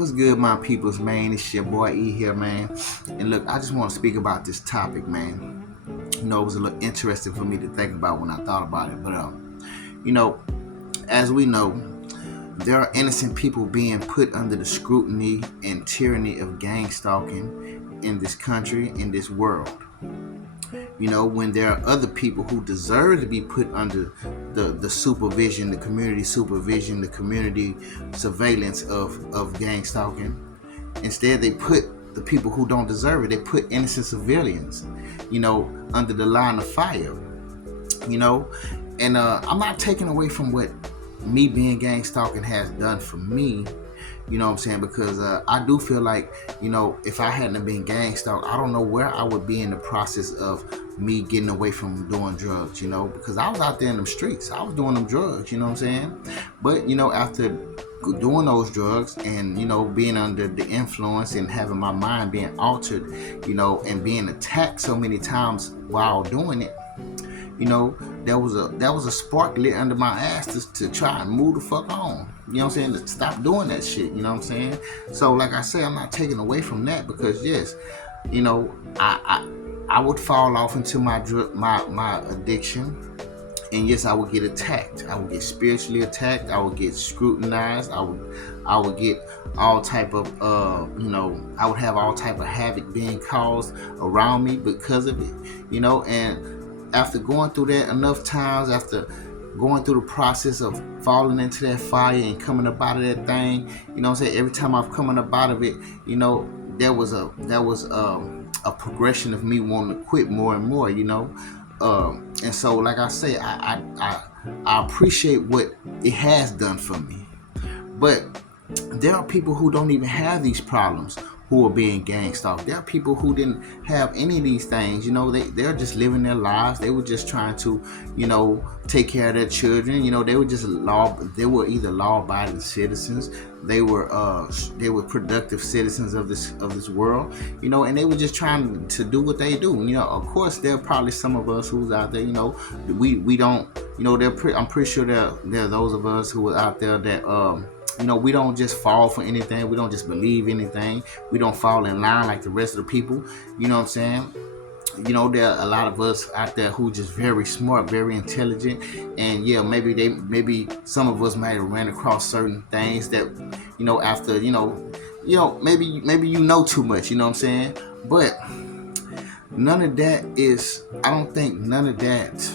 What's good, my peoples, man? It's your boy E here, man. And look, I just want to speak about this topic, man. It was a little interesting for me to think about when I thought about it. But, you know, as we know, there are innocent people being put under the scrutiny and tyranny of gang stalking in this country, in this world. When there are other people who deserve to be put under the supervision, the community supervision, the community surveillance of gang stalking. Instead, they put the people who don't deserve it, they put innocent civilians, under the line of fire, And I'm not taking away from what me being gang stalking has done for me. You know what I'm saying? Because I do feel like, if I hadn't been gang stalked, I don't know where I would be in the process of me getting away from doing drugs, because I was out there in them streets. I was doing them drugs, you know what I'm saying? But, after doing those drugs and, being under the influence and having my mind being altered, and being attacked so many times while doing it, there was a spark lit under my ass to try and move the fuck on. You know what I'm saying? To stop doing that shit. You know what I'm saying? So like I say, I'm not taking away from that because yes, I would fall off into my addiction, and yes, I would get attacked. I would get spiritually attacked. I would get scrutinized. I would get all type of I would have all type of havoc being caused around me because of it. And after going through that enough times, after going through the process of falling into that fire and coming up out of that thing, every time I've coming up out of it, there was a progression of me wanting to quit more and more, and so like I say, I appreciate what it has done for me, but there are people who don't even have these problems who are being gang stalked. There are people who didn't have any of these things. They're just living their lives. They were just trying to, take care of their children. They were just they were either law-abiding citizens. They were productive citizens of this world. And they were just trying to do what they do. Of course, there are probably some of us who's out there. We don't. I'm pretty sure there are those of us who are out there that we don't just fall for anything. We don't just believe anything. We don't fall in line like the rest of the people. You know what I'm saying? There are a lot of us out there who just very smart, very intelligent, and yeah, maybe some of us might have ran across certain things that, after, maybe too much. You know what I'm saying? But none of that is. I don't think none of that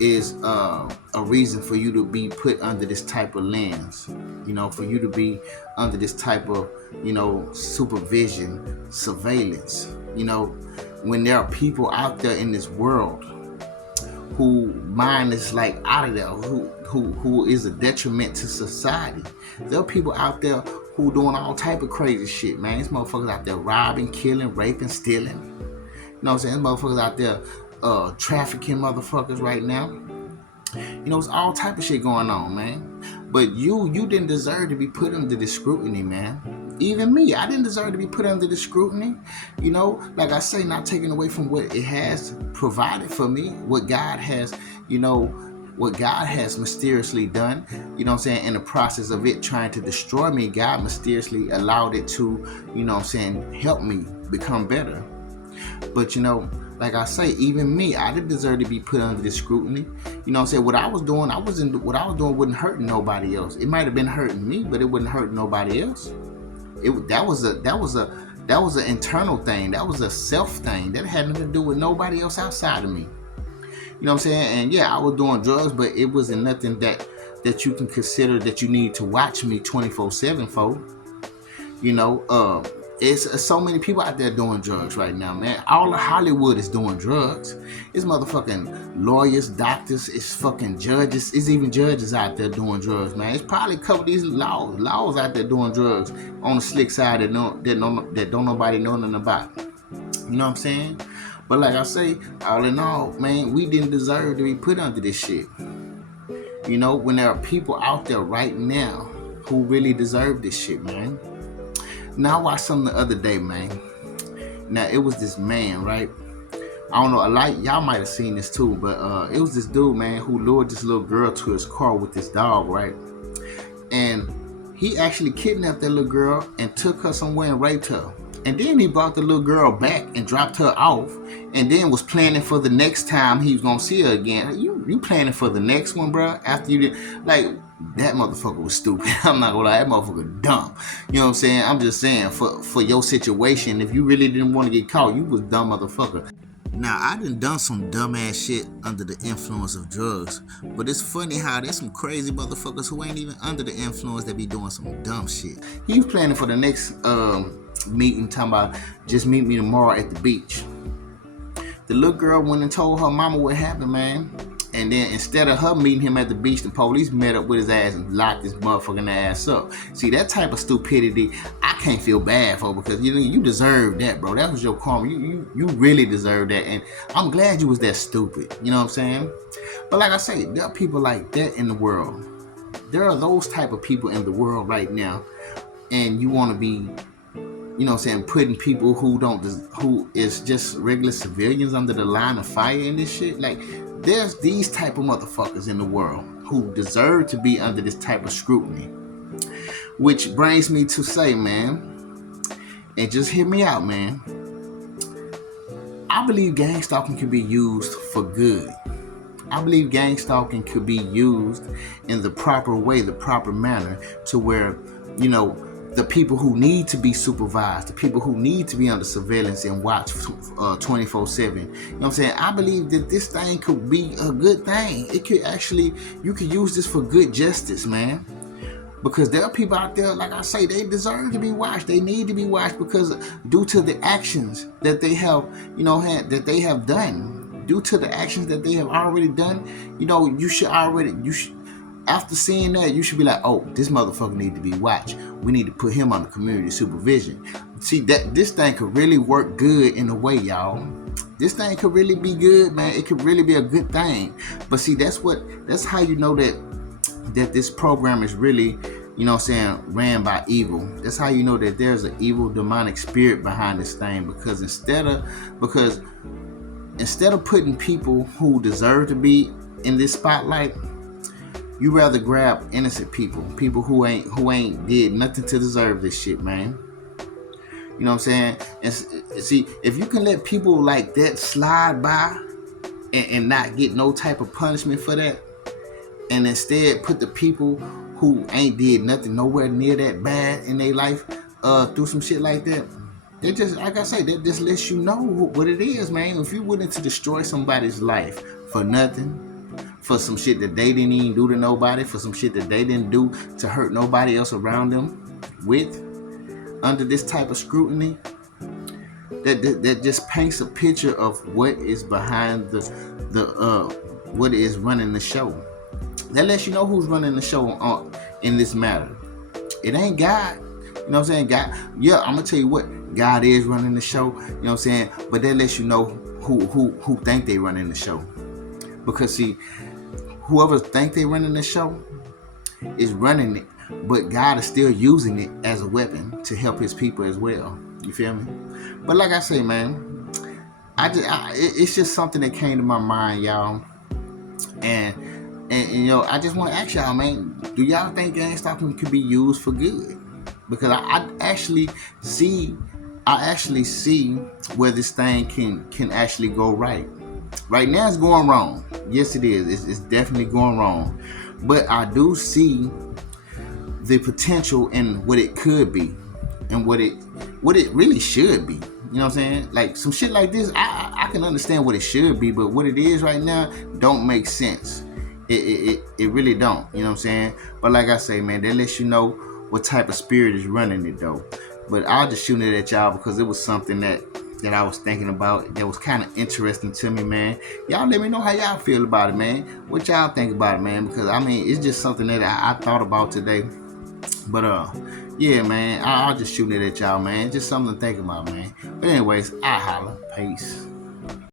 is a reason for you to be put under this type of lens, for you to be under this type of, supervision, surveillance, when there are people out there in this world who mind is like out of there, who is a detriment to society. There are people out there who doing all type of crazy shit, man. These motherfuckers out there robbing, killing, raping, stealing. You know what I'm saying? These motherfuckers out there trafficking motherfuckers right now. It's all type of shit going on, man. But you didn't deserve to be put under this scrutiny, man. Even me, I didn't deserve to be put under this scrutiny. Like I say, not taking away from what it has provided for me, what God has, what God has mysteriously done, what I'm saying, in the process of it trying to destroy me, God mysteriously allowed it to, what I'm saying, help me become better. But like I say, even me, I didn't deserve to be put under this scrutiny. What I'm saying? What I was doing wasn't hurting nobody else. It might have been hurting me, but it wouldn't hurt nobody else. That was an internal thing. That was a self thing. That had nothing to do with nobody else outside of me. You know what I'm saying? And yeah, I was doing drugs, but it wasn't nothing that you can consider that you need to watch me 24/7 for. It's so many people out there doing drugs right now, man. All of Hollywood is doing drugs. It's motherfucking lawyers, doctors, it's fucking judges. It's even judges out there doing drugs, man. It's probably a couple of these laws out there doing drugs on the slick side that don't nobody know nothing about. You know what I'm saying? But like I say, all in all, man, we didn't deserve to be put under this shit. When there are people out there right now who really deserve this shit, man. Now I watched something the other day, man. Now it was this man, right? I don't know, a lot y'all might have seen this too, but it was this dude, man, who lured this little girl to his car with this dog, right? And he actually kidnapped that little girl and took her somewhere and raped her. And then he brought the little girl back and dropped her off, and then was planning for the next time he was gonna see her again. You planning for the next one, bro? After you did, like, that motherfucker was stupid. I'm not gonna lie, that motherfucker dumb. You know what I'm saying? I'm just saying, for your situation, if you really didn't want to get caught, you was dumb motherfucker. Now, I done some dumbass shit under the influence of drugs, but it's funny how there's some crazy motherfuckers who ain't even under the influence that be doing some dumb shit. He was planning for the next meeting, talking about just meet me tomorrow at the beach. The little girl went and told her mama what happened, man. And then instead of her meeting him at the beach, the police met up with his ass and locked his motherfucking ass up. See, that type of stupidity, I can't feel bad for, because you deserve that, bro. That was your karma. You really deserve that. And I'm glad you was that stupid. You know what I'm saying? But like I say, there are people like that in the world. There are those type of people in the world right now. And you want to be, you know what I'm saying, putting people who is just regular civilians under the line of fire and this shit. Like, there's these type of motherfuckers in the world who deserve to be under this type of scrutiny. Which brings me to say, man, and just hear me out, man, I believe gangstalking can be used for good. I believe gangstalking could be used in the proper way, the proper manner, to where, you know, the people who need to be supervised, the people who need to be under surveillance and watch 24/7. You know what I'm saying? I believe that this thing could be a good thing. It could actually, you could use this for good justice, man. Because there are people out there, like I say, they deserve to be watched. They need to be watched because due to the actions that they have, you know, that they have done, due to the actions that they have already done, you know, after seeing that, you should be like, oh, this motherfucker need to be watched. We need to put him under community supervision. See, that this thing could really work good in a way, y'all. This thing could really be good, man. It could really be a good thing. But see, that's how you know that this program is really, you know what I'm saying, ran by evil. That's how you know that there's an evil demonic spirit behind this thing. Because instead of putting people who deserve to be in this spotlight, you rather grab innocent people who ain't did nothing to deserve this shit, man. You know what I'm saying? And see, if you can let people like that slide by and not get no type of punishment for that, and instead put the people who ain't did nothing nowhere near that bad in their life through some shit like that, they just, like I say, that just lets you know what it is, man. If you're willing to destroy somebody's life for nothing, for some shit that they didn't even do to nobody, for some shit that they didn't do to hurt nobody else around them with, under this type of scrutiny, that just paints a picture of what is behind what is running the show. That lets you know who's running the show in this matter. It ain't God. You know what I'm saying? God, yeah, I'm gonna tell you what, God is running the show, you know what I'm saying? But that lets you know who think they running the show. Because see, whoever think they running the show is running it, but God is still using it as a weapon to help his people as well. You feel me? But like I say, man, it's just something that came to my mind, y'all. And you know, I just want to ask y'all, man, do y'all think gangstalking could be used for good? Because I actually see where this thing can actually go right. Right now it's going wrong. Yes, it is. It's definitely going wrong. But I do see the potential in what it could be and what it really should be. You know what I'm saying? Like some shit like this, I can understand what it should be, but what it is right now don't make sense. It really don't. You know what I'm saying? But like I say, man, that lets you know what type of spirit is running it though. But I'll just shoot it at y'all because it was something that I was thinking about that was kind of interesting to me, man. Y'all let me know how y'all feel about it, man. What y'all think about it, man? Because I mean, it's just something that I thought about today. But yeah, man, I'll just shoot it at y'all, man. Just something to think about, man. But anyways, I holla. Peace.